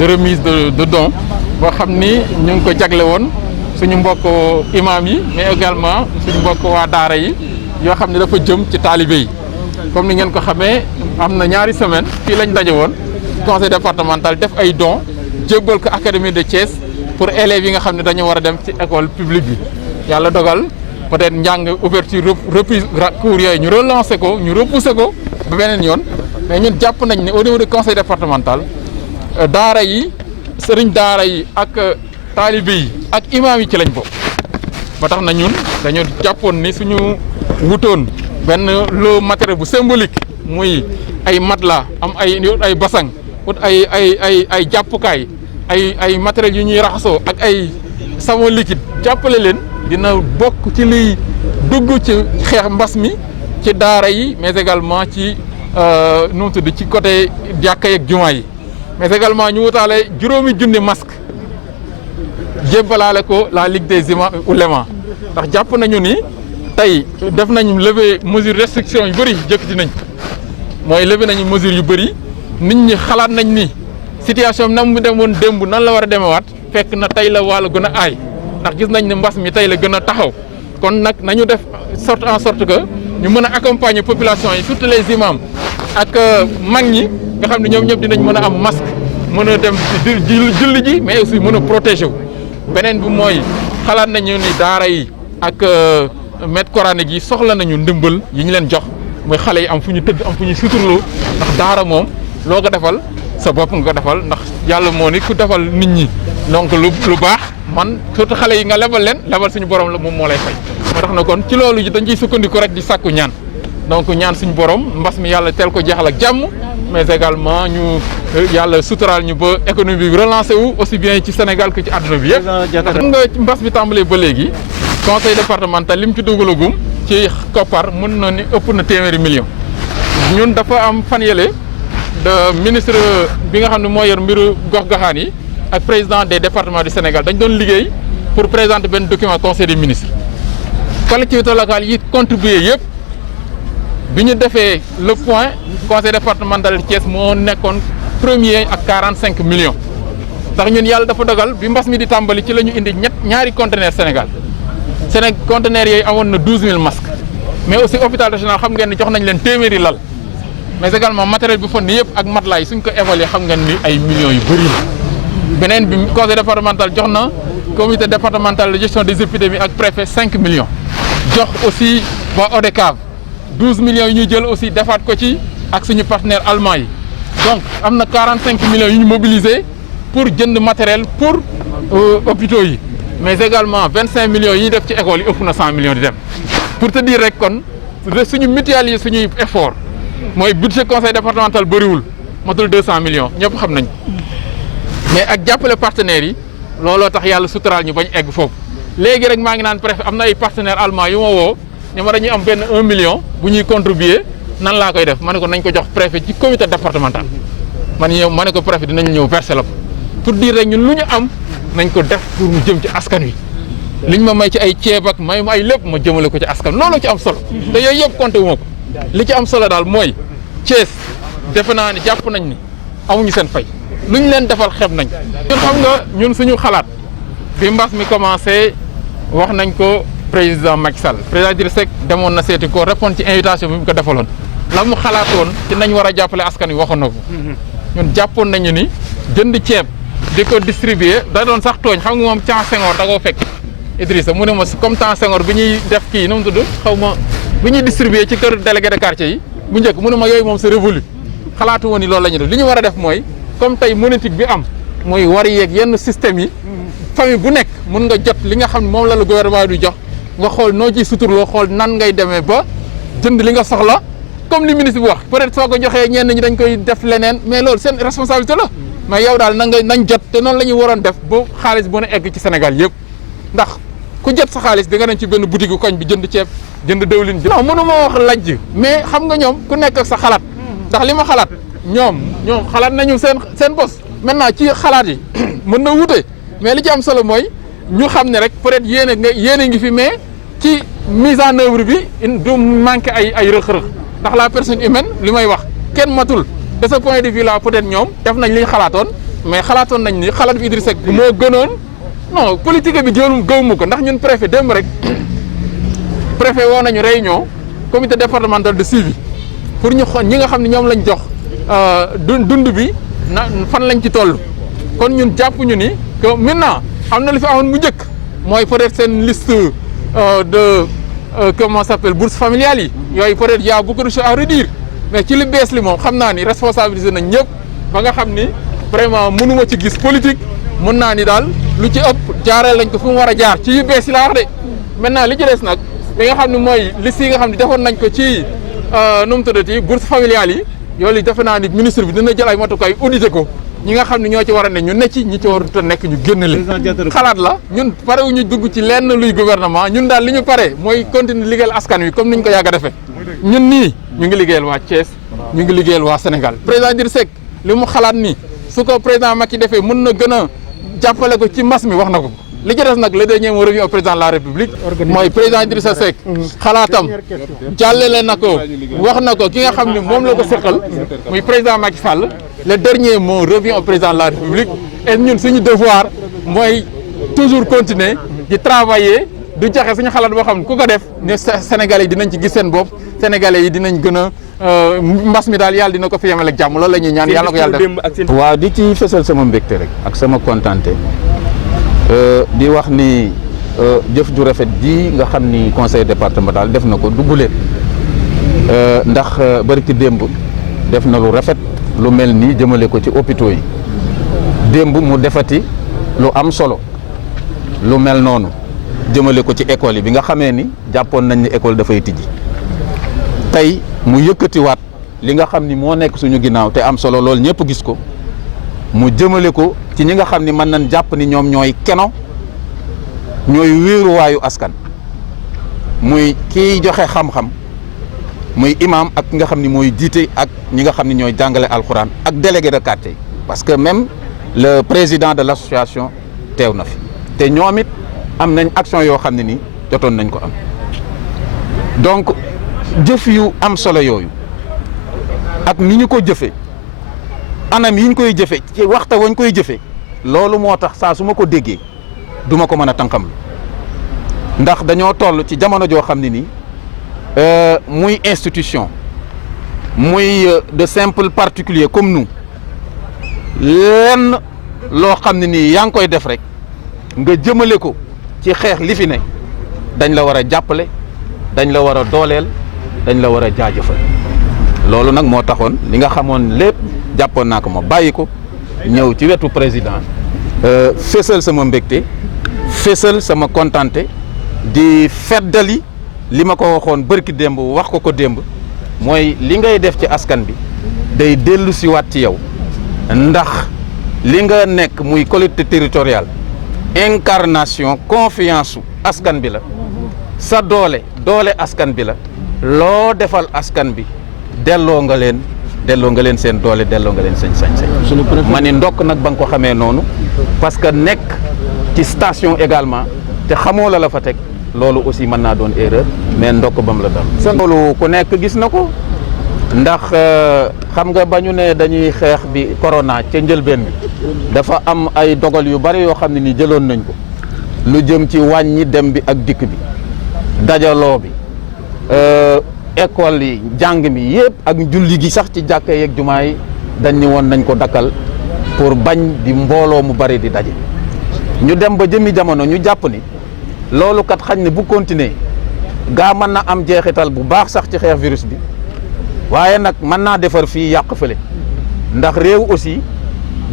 de remise de dons boo xam ni ñu ngi ko jagle woon suñu mbokk imam yi mais également suñu mbokk waa daara yi yoo xam ne dafa jëm ci taalibe yi comme ni ngeen ko xamee am na ñaari semaine fii lañ daje woon conseil départemental def ay dons jébbal ko académie de Thiès pour élèves yi nga xam ne dañu war a dem ci école publique bi yàlla dogal peut-être njàng ouverture reprise cours yooyu ñu relancer ko ñu repousser ko ba beneen yoon mais ñun jàpp nañ ne au niveau du conseil départemental daara yi sëriñ daara yi ak taalibe yi ak imaam yi ci lañ bokk ba tax na ñun dañoo jàppoon ni suñu wutoon benn lot matériel bu symbolique muy ay matelas am ay basang ut ay jàppukaay ay matériels yu ñuy raxasoo ak ay savon liquide jàppale leen dina bokk ci liy dugg ci xeex mbas mi ci daara yi mais également ci nu mu tudd ci côté jàkka yeeg jumaa yi mais également ñu wutaale 5,000 masque jébbalaale ko la Ligue des imams et oulémas ndax jàpp nañu ni tey def nañu lever mesure restriction yu bëri jëkkati nañ mooy lever nañu mesure yu bëri nit ñi xalaat nañ ni situation bi nam mu demoon démb nan la war a demewaat fekk na tey la wàllu gën a aay ndax gis nañ ne mbas mi tey la gën a taxaw kon nag nañu def sorte en sorte que ñu mën a accompagner population yi surtout les imams ak mag ñi nga xam ne ñoom ñëpp dinañ mën a am masque mën a dem julli ji mais aussi mën a protéger wu. beneen bi mooy xalaat nañu ni daara yi ak maître coranique yi soxla nañu ndimbal yi ñu leen jox mooy xale yi am fu ñu tëdd am fu ñu suturloo ndax daara moom loo ko defal sa bopp nga ko defal ndax yàlla moo ni ku defal nit ñi donc lu baax man surtout xale yi nga lebal leen lebal suñu borom la moom moo lay fay. moo tax na kon ci loolu dañ ciy sukkandiku rek di sàkku ñaan donc ñaan suñu borom mbas mi yàlla teel ko jeexal ak jàmm mais également ñu yàlla suturaal ñu ba économie bi relancé wu aussi bien ci Sénégal que ci àdduna bi yëpp. xam nga mbas bi tàmbalee ba léegi conseil départemental li mu ci dugalagum ci koppar mën na ni ëpp na téeméeri million ñun dafa am fan yële de ministre bi nga xam ne moo yor mbiru gox-goxaan yi ak président des départements du Sénégal dañ doon liggéey pour présenter benn document conseil des ministres collectivités locales yi contribuer yëpp bi ñu defee le point conseil départemental de Thiès moo nekkoon premier ak 45 millions ndax ñun yàlla dafa dogal bi mbas mi di tàmbali ci la ñu indi ñaari conteneurs Sénégal conteneurs yooyu amoon na 12000 masques mais aussi hôpital régional xam ngeen ni jox nañ leen téeméeri lal mais également matériel bi fon ni yëpp ak matelas yi suñ ko évalué xam ngeen ni ay millions yu bëri la beneen bi conseil départemental jox na comité départemental de gestion des épidémies ak préfet 5 millions jox aussi waa ODCAV 12 millions yi ñuy jël aussi defaat ko ci ak suñu partenaire allemand yi donc am na 45 millions yu ñu mobilisé pour jënd matériel pour hôpitaux yi mais également 25 millions yi ñuy def ci école yi ëpp na 100 millions di dem pour te dire rek kon suñu mutualiser suñuy effort mooy budget conseil départemental bëriwul matul 200 millions ñëpp xam nañ mais ak jàppale partenaires yi looloo tax yàlla suturaal ñu bañ egg foofu léegi rek maa ngi naan préfet am na ay partenaires allemands yu ma woo ñu ma dañuy am benn 1 million bu ñuy contribuer nan laa koy def ma ne ko nañ ko jox préfet ci comité départemental man ñëw ma ne ko préfet dinañ ñëw verser la ko pour dire rek ñun lu ñu am nañ ko def pour mu jëm ci askan wi liñ ma may ci ay ceeb ak may ma ay lépp ma jëmale ko ci askan loolu ci am solo te yooyu yëpp compté wu ma ko li ci am solo daal mooy Thiès defe naa ni jàpp nañ ni amuñu seen fay lu ñu leen defal xeeb nañ ñun xam nga ñun suñu xalaat bi mbas mi commencé wax nañ ko président Macky Sall président Idrissa Seck demoon na seeti ko répondre ci invitation bi mu ko defaloon la mu xalaatoon ci nañ war a jàppale askan wi waxoon na ko ñun jàppoon nañu ni jënd ceeb di ko distribuer da doon sax tooñ xam nga moom temps Senghor da koo fekk Idrissa mu ne ma comme temps Senghor bi ñuy def kii nu mu tudd xaw ma bi ñuy distribuer ci kër délégué de quartier yi bu njëkk mu ne ma yooyu moom c'est révolu xalaatu woon ni loolu la ñu def li ñu war a def mooy comme tey monétique bi am mooy war yeeg yenn système yi famille bu nekk mun nga jot li nga xam ne moom la gouvernement du jox nga xool noo ciy suturloo xool nan ngay demee ba jënd li nga soxla comme li ministre bi wax peut-être soo ko joxee ñenn ñi dañ koy def leneen mais loolu seen responsabilité la mais yow daal nañ jot te noonu la ñu waroon def ba xaalis bu ne egg ci Sénégal yëpp ndax ku jot sa xaalis di nga dem ci benn boutique koñ bi jënd ceeb jënd dëwlin non mënu ma wax lajj mais xam nga ñoom ku nekk ak sa xalaat ndax li ma xalaat ñoom xalaat nañu seen bos maintenant ci xalaat yi mën na wute mais li ci am solo mooy ñu xam ne rek peut-être yéen a ngi fi mais ci mise en œuvre bi du manqué ay rëq-rëq ndax la personne humaine li may wax kenn matul de ce point de vue là peut-être ñoom def nañ li ñu xalaatoon mais xalaatoon nañ ni xalaat bi Idrissa Seck moo gënoon non politique bi gëwmu ko ndax ñun préfet démb rek préfet woo nañu réunion comité départemental de suivi pour ñu xool ñi nga xam ne ñoom lañ jox dund bi na fan lañ ci toll kon ñun jàpp ñu ni que maintenant am na lu fi amoon bu njëkk mooy peut-être seen liste de comment ça s'appelle bourse familiale yi yooyu peut-être y a beaucoup de choses à redire mais ci li bees li moom xam naa ni responsabilisé nañ ñëpp ba nga xam ni vraiment mënuma ci gis politique mën naa ni daal lu ci ëpp jaareel lañ ko fu mu war a jaar ci yu bees yi laa wax de maintenant li ci des nag li nga xam ne mooy liste yi nga xam ne defoon nañ ko ci nu mu tuddati bourse familiale yi yooyu defe naa ni ministre bi dina jël ay matukaay audité ko ñi nga xam ne ñoo ci war a ne ñu ne ci ñi ci warut a nekk ñu génn leen xalaat la ñun pare wu ñu dugg ci lenn luy gouvernement ñun daal li ñu pare mooy continuer liggéeyal askan wi comme ni ñu ko yàgg a defee ñun nii ñu ngi liggéeyal waa Thiès ñu ngi liggéeyal waa Sénégal président Idrissa Seck li mu xalaat ni su ko président Macky defee mën na gën a jàppale ko ci mbas mi wax na ko li ci des nag le dernier mot revient au président de la République mooy président Idrissa Seck xalaatam jàllale na ko wax na ko ki nga xam ne moom la ko seqal muy président Macky Sall le dernier mot revient au président de la République et ñun suñu devoir mooy toujours continuer di travailler du joxe suñu xalaat boo xam ne ku ko def ne Sénégalais yi dinañ ci gis seen bopp Sénégalais yi dinañ gën a mbas mi daal yàlla dina ko fi yemal ak jàmm loolu la ñuy ñaan yàlla ko yàlla def. waaw di ci fësal sama mbégte rek ak sama kontante di wax ni jëf ju rafet ji nga xam ni conseil départemental def na ko du guléet ndax bari ci démb def na lu rafet lu mel nii jëmale ko ci hôpitaux yi démb mu defati lu am solo lu mel noonu jëmale ko ci école yi bi nga xamee ni jàppoon nañ ni école dafay tijji tey mu yëkkatiwaat li nga xam ni moo nekk suñu ginnaaw te am solo loolu ñëpp gis ko mu jëmale ko ci ñi nga xam ni mën nañ jàpp ni ñoom ñooy keno ñooy wéeruwaayu askan muy kiy joxe xam-xam muy imam ak nga xam ni mooy jiite ak ñi nga xam ni ñooy jàngale alxuraan ak délégué de quartier parce que même le président de l'association teew na fi te ñoom it am nañ action yoo xam ne ni jotoon nañ ko am donc jëf yu am solo yooyu ak ni ñu ko jëfe anam yi ñu koy jëfe ci waxta wañ koy jëfe loolu moo tax saa su ma ko déggee du ma ko mën a tànqam ndax dañoo toll ci jamono joo xam ne nii muy institution muy de simple particulier comme nous lenn loo xam ne nii yaa ngi koy def rek nga jëmale ko ci xeex li fi ne dañ la war a jàppale dañ la war a dooleel dañ la war a jaajëfal loolu nag moo taxoon li nga xamoon lépp jàppoon naa ko ma bàyyi ko ñëw ci wetu président fésal sama mbégte fésal sama kontante di feddali li ma ko waxoon bërki démb wax ko démb mooy li ngay def ci askan bi day dellu siwaat ci yow ndax li nga nekk muy collectivité territoriale incarnation confiance su askan bi la sa doole askan bi la loo defal askan bi delloo nga leen seen doole delloo nga leen seen sañ-sañ ma ni ndokk nag ba nga ko xamee noonu parce que nekk ci station également te xamoo la fa teg loolu aussi mën naa doon erreur mais ndokk bam la dal loolu ku nekk gis na ko ndax xam nga ba ñu ne dañuy xeex bi corona ca njëlbeen bi dafa am ay dogal yu bari yoo xam ne ni jëloon nañ ko lu jëm ci wàññi dem bi ak dikk bi dajaloo bi école yi jàng mi yëpp ak julli gi sax ci jàkka yeeg jumaa yi dañ ni woon nañ ko dakkal pour bañ di mbooloo mu bari di daje ñu dem ba jëmi jamono ñu jàpp ni loolu kat xañ ne bu continuer gaa mën na am jeexital bu baax sax ci xeex virus bi waaye nag mën naa defar fii yàq fële ndax réew aussi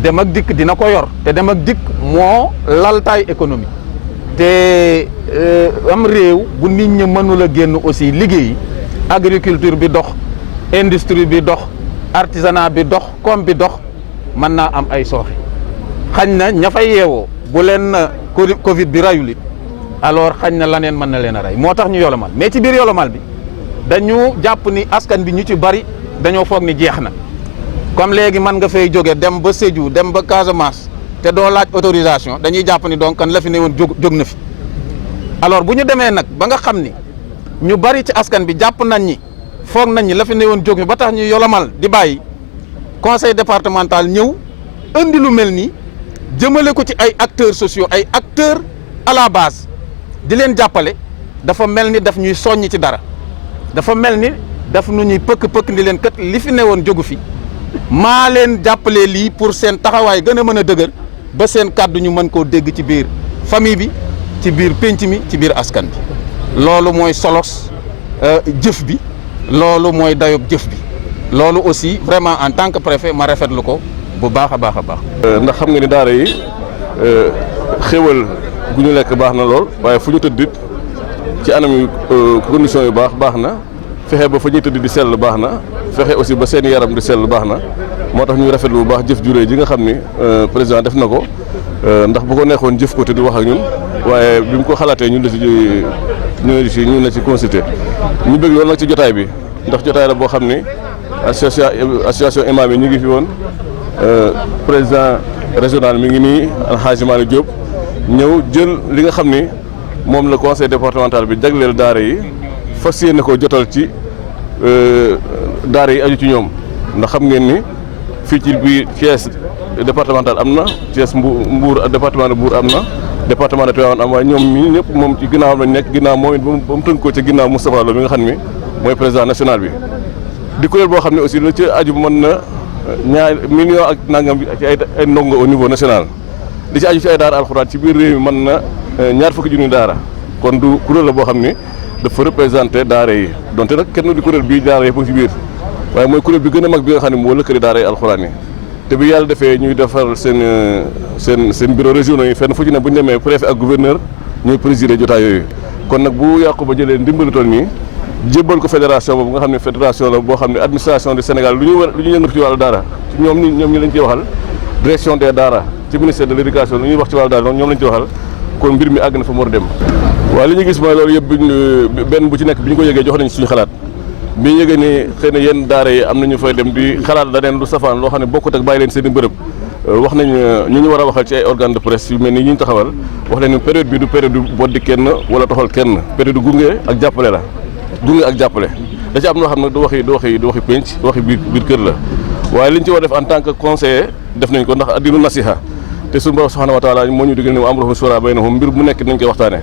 dem ak dikk dina ko yor te dem ak dikk moo laltaay économie te am réew bu nit ñi mënul a génn aussi liggéey agriculture bi dox industrie bi dox artisanat bi dox koom bi dox mën naa am ay sooxe xañ na ña fay yeewoo bu leen Covid bi rayul it alors xañ na laneen mën na leen a rey moo tax ñu yolomal mais ci biir yolomal bi dañu jàpp ni askan bi ñu ci bari dañoo foog ni jeex na comme léegi mën nga fay jóge dem ba Sédhiou dem ba Casamance te doo laaj autorisation dañuy jàpp ni donc kan la fi ne woon jóg na fi alors bu ñu demee nag ba nga xam ni ñu bari ci askan bi jàpp nañ ñi foog nañ ñi la fi ne woon jóg mi ba tax ñu yolomal di bàyyi conseil départemental ñëw indi lu mel nii jëmale ko ci ay acteurs sociaux ay acteurs à la base di leen jàppale dafa mel ni daf ñuy soññ ci dara dafa mel ni daf nu ñuy pëkk ni leen kat li fi newoon jógu fi maa leen jàppale lii pour seen taxawaay gën a mën a dëgër ba seen kàddu ñu mën koo dégg ci biir famille bi ci biir pénc mi ci biir askan bi loolu mooy solos jëf bi loolu mooy dayob jëf bi loolu aussi vraiment en tant que préfet ma rafetlu ko bu baax a baax a baax. ndax xam nga ni daara yi xéwal gu ñu lekk baax na lool waaye fu ñu tëddit ci anam yu conditions yu baax na fexe ba fa ñuy tëdd di sell baax na fexe aussi ba seen yaram di sell baax na moo tax ñuy rafetlu bu baax jëf juree ji nga xam ni président def na ko ndax bu ko neexoon jëf ko te di wax ak ñun waaye bi mu ko xalaatee ñun la ci consulté ñu bëgg loolu nag ci jotaay bi ndax jotaay la boo xam ni association imam yi ñu ngi fi woon président régional mi ngi nii Alhaji Malick Diop ñëw jël li nga xam ni moom la conseil départemental bi jagleel daara yi fas yéene ko jotal ci daara yi aju ci ñoom ndax xam ngeen ni fii ci biir Thiès départemental am na Thiès Mbour département de Mbour am na département de Tivaouane am waaye ñoom ñii ñëpp moom ci ginnaawam lañ nekk ginnaaw moom it ba mu tënk ko ci ginnaaw Moustapha Lo mi nga xam ni mooy président national bi di kuréel boo xam ne aussi la ci aju mën na ñaar million ak nangam ci ay ndongo au niveau national li ci aju ci ay daara alxuraan ci biir réew mi mën na ñaar fukki junni daara kon du kuréel la boo xam ni dafa représenté daara yi donte nag kenn di kuréel bii daara yëpp ci biir waaye mooy kuréel bi gën a mag bi nga xam ne moo lëkkale daara yi alxuraan yi te bi yàlla defee ñuy defar seen bureau régionaux yi fenn fu ci ne bu ñu demee préfet ak gouverneur ñuy présider jotaay yooyu kon nag bu yàqu ba jëlee ndimbalu toll nii jébbal ko fédération boobu nga xam ne fédération la boo xam ne administration du Sénégal lu ñu yëngatu ci wàllu daara ñoom ñi lañ ciy waxal direction des daara ci ministère de l' éducation lu ñuy wax ci wàllu daara ñoom lañ ci waxal kon mbir mi àgg na fa mu war a dem. waaye li ñu gis mooy loolu yëpp benn bu ci nekk bi ñu ko yëgee jox nañ suñu xalaat bi ñu yëgee ni xëy na yenn daara yi am nañu fay dem di xalaat la leen lu safaan loo xam ne bokkut ak bàyyi leen seen i bërëb wax nañ ñu war a waxal ci ay organe de presse yu mel ni ñu taxawal wax leen ni période bi du période du boddi kenn wala toxal kenn période gunge ak jàppale la gunge ak jàppale da ci am loo xam ne du waxi pénc waxi biir kër la waaye liñ ci war def en tant que conseiller def nañ ko ndax addiru nasiha te suñu borom subhanahu wa taala moo ñu digal ne amruhum shura baynahum mbir mu nekk nañ koy waxtaane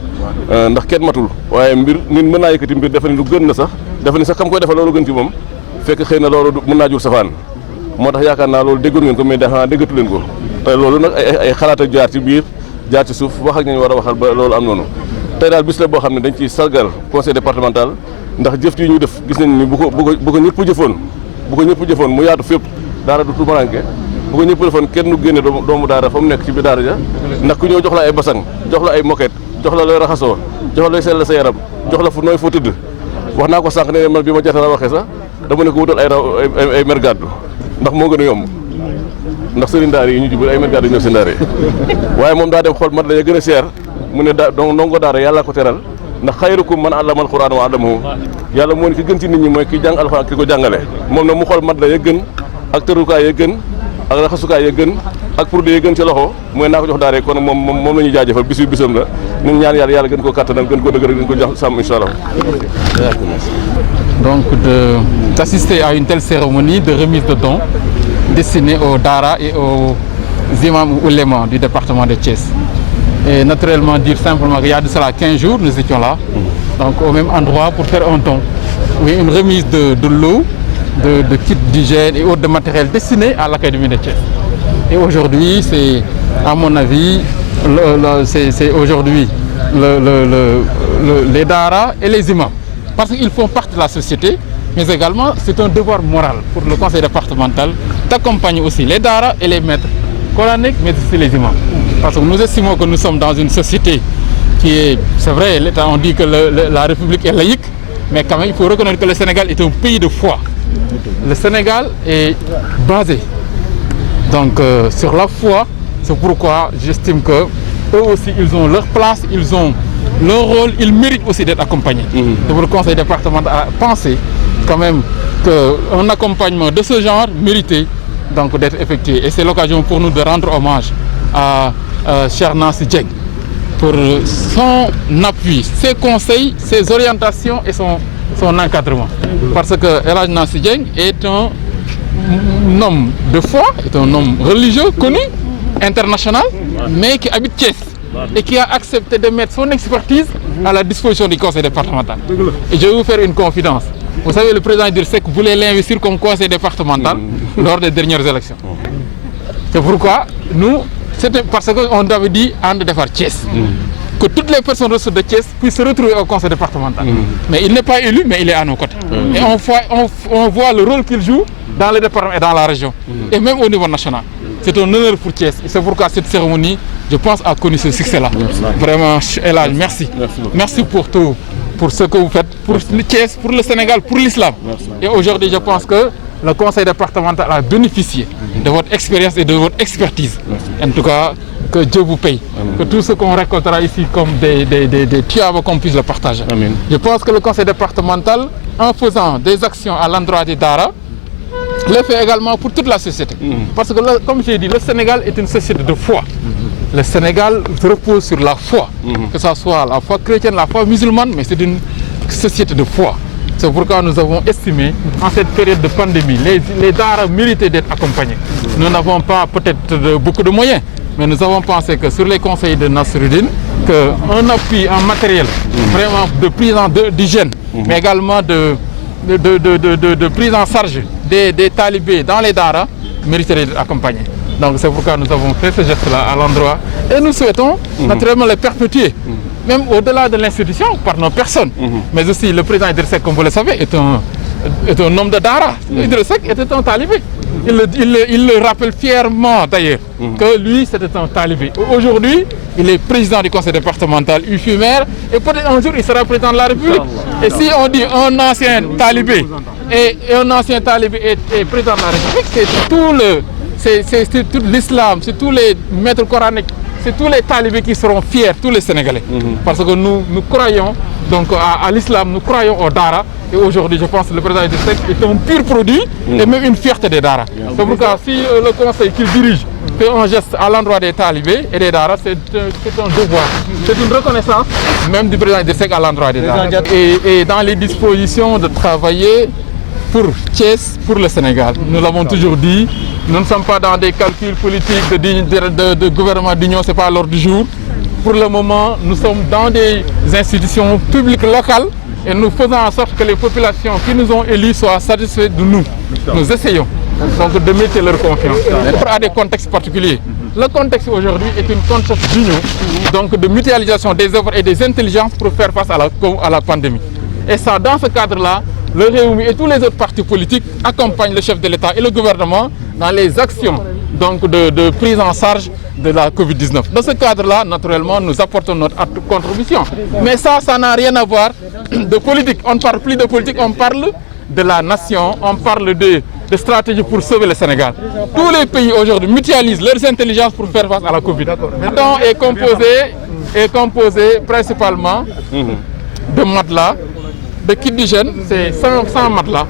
ndax kenn matul waaye mbir nit mën naa yëkkati mbir defe ni lu gën na sax defe ni sax kam koy defal loolu gën ci moom fekk xëy na loolu mën naa jur safaan moo tax yaakaar naa loolu déggoon ngeen ko mais dafa déggatu leen ko te loolu nag ay xalaat ak jaar ci biir jaar ci suuf wax ak ñu war a waxal ba loolu am noonu tey daal bis la boo xam ne dañ ciy sargal conseil départemental ndax jëf yi ñu def gis nañ ni bu ko ñëpp jëfoon mu yaatu fépp daara du tumaranke bu ko ñëpp defoon kenn du génne doomu daara fa mu nekk ci biir daara ja ndax ku ñëw jox la ay basang jox la ay moquette jox la looy raxasoo jox la looy sell sa yaram jox la fu nooy foo tëdd wax naa ko sànq ne man bi ma jotala waxee sax dama ne ko wutal ay mer gàddu ndax moo gën a yomb ndax sëriñ daara yi ñu jubal ay mer gàddu ñëw seen daara yi waaye moom daa dem xool mat la ya gën a seer mu ne ndongo daara yàlla ko teral ndax xayrukum man allama alquran wa allamahu yàlla moo ne ki gën ci nit ñi mooy ki jàng alquran ki ko jàngale moom nag mu xool mat la ya gën ak tërukaay ya gën ak raxasukaay ya gën ak produit ya gën ci loxo mooy naa ko jox daara kon moom la ñuy jaajëfal bis bi bisam la ñun ñaan yàlla gën koo kattanal gën koo dëgëral gën ko jox sàmm incha allah. Donc d'assister à une telle cérémonie de remise de dons destinée aux Dara et aux imams ou oulémas du département de Thiès. Et naturellement dire simplement qu'il y a de cela 15 jours, nous étions là, donc au même endroit pour faire un don. Oui, une remise de l'eau, de kits d'hygiène et autres de matériel destiné à l'Académie de Thiès. Et aujourd'hui, c'est, à mon avis, c'est aujourd'hui les Dara et les imams. Parce qu'ils font partie de la société, mais également c'est un devoir moral pour le conseil départemental d'accompagner aussi les Dara et les maîtres coraniques, mais aussi les imams. Parce que nous estimons que nous sommes dans une société qui est, c'est vrai, l'État, on dit que la République est laïque, mais quand même il faut reconnaître que le Sénégal est un pays de foi. Le Sénégal est basé donc sur la foi, c'est pourquoi j'estime que eux aussi ils ont leur place, ils ont leur rôle, ils méritent aussi d'être accompagnés. Donc le conseil départemental a pensé quand même qu'un accompagnement de ce genre méritait donc d'être effectué. Et c'est l'occasion pour nous de rendre hommage à Cheikh Nancy Dieng pour son appui, ses conseils, ses orientations et son encadrement. Parce que El Hadj Nancy Dieng est un homme de foi, est un homme religieux connu, international, mais qui habite Thiès et qui a accepté de mettre son expertise à la disposition du conseil départemental. Et je vais vous faire une confidence. Vous savez, le président Idriss Seck voulait l'investir comme conseil départemental lors des dernières élections. C'est pourquoi nous, c'était parce qu'on avait dit And Defar Thiès. Que toutes les personnes ressources de Thiès puissent se retrouver au conseil départemental. Mais il n'est pas élu, mais il est à nos côtés. Et on voit le rôle qu'il joue dans le département et dans la région. Et même au niveau national. C'est un honneur pour Thiès. Et c'est pourquoi cette cérémonie, je pense, a connu ce succès-là. Vraiment, Elhadj, merci. Merci pour tout, pour ce que vous faites, pour le Thiès, pour le Sénégal, pour l'islam. Et aujourd'hui, je pense que le conseil départemental a bénéficié de votre expérience et de votre expertise. En tout cas, que Dieu vous paye. Que tout ce qu'on récoltera ici comme des tiables, qu'on puisse le partager. Je pense que le conseil départemental, en faisant des actions à l'endroit des Dara, le fait également pour toute la société. Parce que, comme j'ai dit, le Sénégal est une société de foi. Le Sénégal repose sur la foi, que ce soit la foi chrétienne, la foi musulmane, mais c'est une société de foi. C'est pourquoi nous avons estimé, en cette période de pandémie, les Dara méritaient d'être accompagnés. Nous n'avons pas peut-être beaucoup de moyens, mais nous avons pensé que sur les conseils de Nasruddin, qu'un appui en matériel, vraiment de prise d'hygiène, mais également de prise en charge des talibés dans les Dara, mériterait d'être accompagnés. Donc c'est pourquoi nous avons fait ce geste-là à l'endroit. Et nous souhaitons naturellement les perpétuer, même au-delà de l'institution, par nos personnes. Mais aussi le président Idriss Seck, comme vous le savez, est un homme de Dara. Idriss Seck était un talibé. Il le rappelle fièrement d'ailleurs, que lui c'était un talibé. Aujourd'hui, il est président du conseil départemental, il fut maire, et peut-être un jour il sera président de la République. Et si on dit un ancien talibé et un ancien talibé est président de la République, c'est tout l'islam, c'est tous les maîtres coraniques, c'est tous les talibés qui seront fiers, tous les Sénégalais. Parce que nous croyons donc à l'islam, nous croyons au Dara. Et aujourd'hui, je pense que le président Idriss Seck est un pur produit et même une fierté des Dara. C'est pourquoi si le conseil qu'il dirige fait un geste à l'endroit des talibés et des Dara, c'est un devoir. C'est une reconnaissance même du président Idriss Seck à l'endroit des Dara. Et dans les dispositions de travailler pour Thiès, pour le Sénégal. Nous l'avons toujours dit, nous ne sommes pas dans des calculs politiques de gouvernement d'union, ce n'est pas à l'ordre du jour. Pour le moment, nous sommes dans des institutions publiques locales et nous faisons en sorte que les populations qui nous ont élus soient satisfaites de nous. Nous essayons donc de mettre leur confiance à des contextes particuliers. Le contexte aujourd'hui est un contexte d'union, donc de mutualisation des œuvres et des intelligences pour faire face à la pandémie. Et ça, dans ce cadre-là, le Réumi et tous les autres partis politiques accompagnent le chef de l'État et le gouvernement dans les actions donc, de prise en charge de la Covid-19. Dans ce cadre-là, naturellement, nous apportons notre contribution. Mais ça n'a rien à voir de politique. On ne parle plus de politique, on parle de la nation, on parle de stratégie pour sauver le Sénégal. Tous les pays aujourd'hui mutualisent leurs intelligences pour faire face à la Covid. Le don est composé principalement de matelas, de kits d'hygiène, c'est 100 matelas.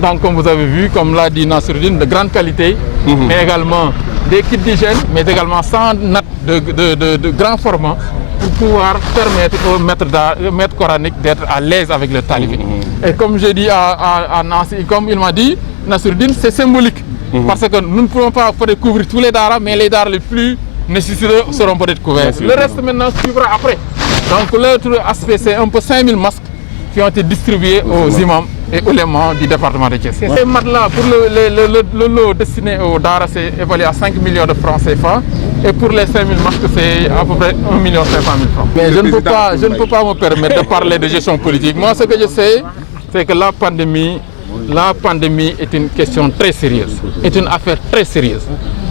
Donc comme vous avez vu, comme l'a dit Nasruddin, de grande qualité, mais également des kits d'hygiène, mais également 100 nattes de grand format pour pouvoir permettre aux maîtres coraniques d'être à l'aise avec le talibé. Et comme j'ai dit à Nancy, comme il m'a dit, Nasruddin, c'est symbolique. Parce que nous ne pouvons pas peut-être couvrir tous les daras, mais les daras les plus nécessiteux seront peut-être couverts. Le reste maintenant suivra après. Donc l'autre aspect, c'est un peu 5000 masques qui ont été distribués aux imams et oulémas du département de Thiès. Ces matelas, pour le lot destiné aux Dara, c'est évalué à 5 millions de francs CFA. Et pour les 5000 masques, c'est à peu près 1 500 000 francs. Mais je ne peux pas me permettre de parler de gestion politique. Moi, ce que je sais, c'est que la pandémie est une question très sérieuse, est une affaire très sérieuse.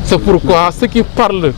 C'est pourquoi ceux qui parlent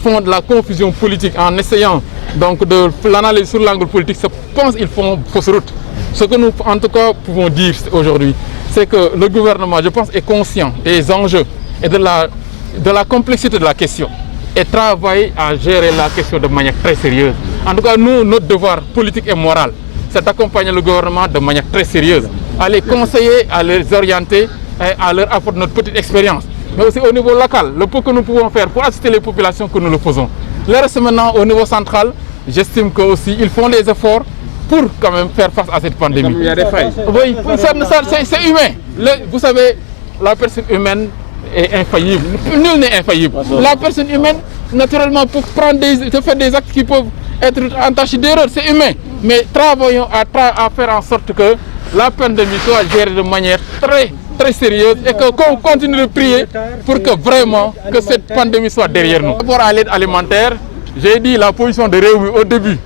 font de la confusion politique en essayant donc de l'analyser sur l'angle politique, je pense qu'ils font fausse route. Ce que nous, en tout cas, pouvons dire aujourd'hui, c'est que le gouvernement, je pense, est conscient des enjeux et de la complexité de la question et travaille à gérer la question de manière très sérieuse. En tout cas, nous, notre devoir politique et moral, c'est d'accompagner le gouvernement de manière très sérieuse, à les conseiller, à les orienter et à leur apporter notre petite expérience. Mais aussi au niveau local, le peu que nous pouvons faire pour assister les populations que nous le faisons. Le reste maintenant, au niveau central, j'estime qu'ils font des efforts pour quand même faire face à cette pandémie. Il y a des failles. Oui, c'est humain. Vous savez, la personne humaine est infaillible. Nul n'est infaillible. La personne humaine, naturellement, pour faire des actes qui peuvent être entachés d'erreur, c'est humain. Mais travaillons à faire en sorte que la pandémie soit gérée de manière très sérieuse et qu'on continue de prier pour que vraiment que cette pandémie soit derrière nous. Par rapport à l'aide alimentaire, j'ai dit la position de Rewmi au début,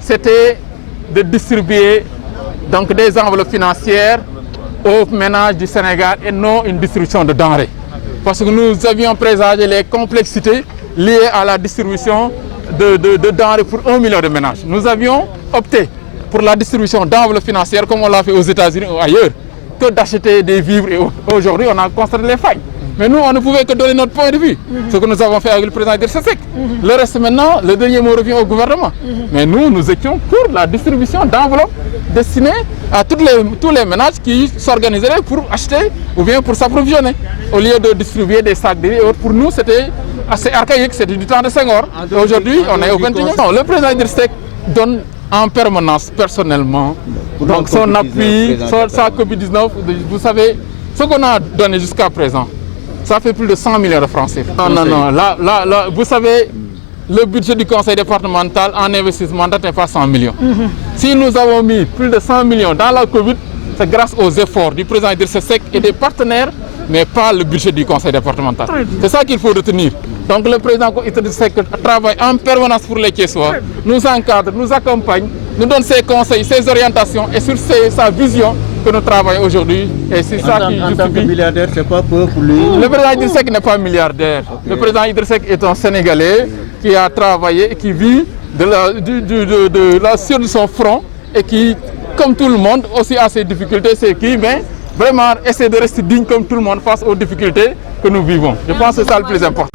c'était de distribuer donc des enveloppes financières aux ménages du Sénégal et non une distribution de denrées. Parce que nous avions présagé les complexités liées à la distribution de denrées pour 1 million de ménages. Nous avions opté pour la distribution d'enveloppes financières comme on l'a fait aux États-Unis ou ailleurs, que d'acheter des vivres. Et aujourd'hui, on a constaté les failles. Mais nous, on ne pouvait que donner notre point de vue. Ce que nous avons fait avec le président Idrissa Seck. Le reste maintenant, le dernier mot revient au gouvernement. Mais nous étions pour la distribution d'enveloppes destinées à tous les ménages qui s'organiseraient pour acheter ou bien pour s'approvisionner. Au lieu de distribuer des sacs de riz et autres, pour nous, c'était assez archaïque, c'était du temps de Senghor. Aujourd'hui, on est au 21e siècle. Le président Idrissa Seck donne en permanence, personnellement, donc son appui, sa Covid-19, vous savez, ce qu'on a donné jusqu'à présent, ça fait plus de 100 millions de francs CFA. Non, là, vous savez, le budget du conseil départemental en investissement n'atteint pas 100 millions. Si nous avons mis plus de 100 millions dans la Covid, c'est grâce aux efforts du président Idrissa Seck et des partenaires, mais pas le budget du conseil départemental. C'est ça qu'il faut retenir. Donc le président Idrissa Seck travaille en permanence pour les Thiessois, nous encadre, nous accompagne, nous donne ses conseils, ses orientations et sur sa vision que nous travaillons aujourd'hui. Et c'est ça qui en tant que milliardaire, c'est pas peu pour lui. Le président Idrissa Seck n'est pas milliardaire. Okay. Le président Idrissa Seck est un Sénégalais qui a travaillé et qui vit de la sueur de son front et qui, comme tout le monde, aussi a ses difficultés, mais vraiment essaie de rester digne comme tout le monde face aux difficultés que nous vivons. Je pense que c'est ça le plus important.